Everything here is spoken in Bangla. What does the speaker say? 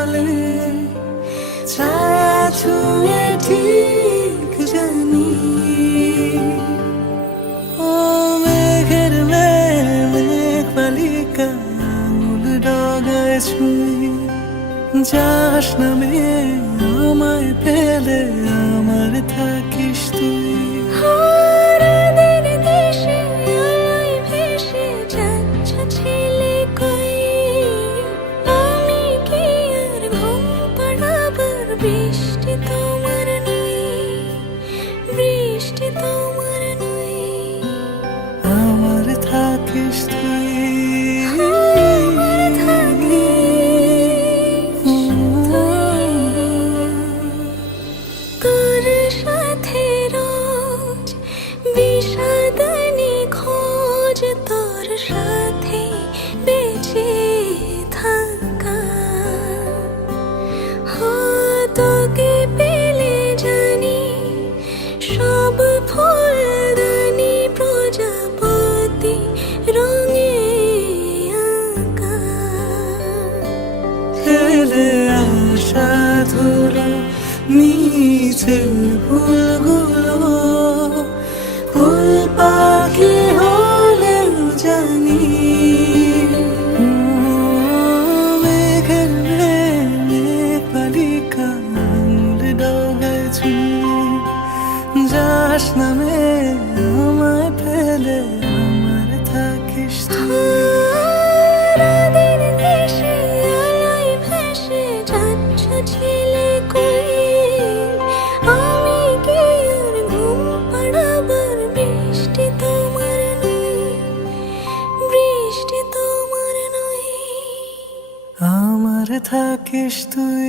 বলে ছায়া ছুঁয়ে ঠিক জানি ও মেঘের মেঘ বালিকা আঙুল ডগায় ছুঁয়ে যাস নামে আমায় পেলে আমার থাকিস তুই বৃষ্টি তোমার নই, বৃষ্টি তোমার নই, আমার থাকিস তুই আমার থাকিস তুই। তোর সাথে রোজ বিষাদনি খোঁজ, তোর সাথে বেঁচে থাকা তোকে পেলে জানি সব ফুলদানি প্রজাপতি রঙে আঁকা। ফেলে আসা ধুলো নিচে ফুলগুলো ফুল পাখি হলেও জানি মেঘের মেঘ বালিকা আঙুল ডগায় ছুঁয়ে যাস নামে আমায় ফেলে আমার থাকিস তুই রাতের দেশে আলোয় ভেসে যাচ্ছ ছেলে কই, আমি কি আর ঘুম পাড়াবার বৃষ্টি তোমার নই, বৃষ্টি তোমার নই, আমার থাকিস তুই।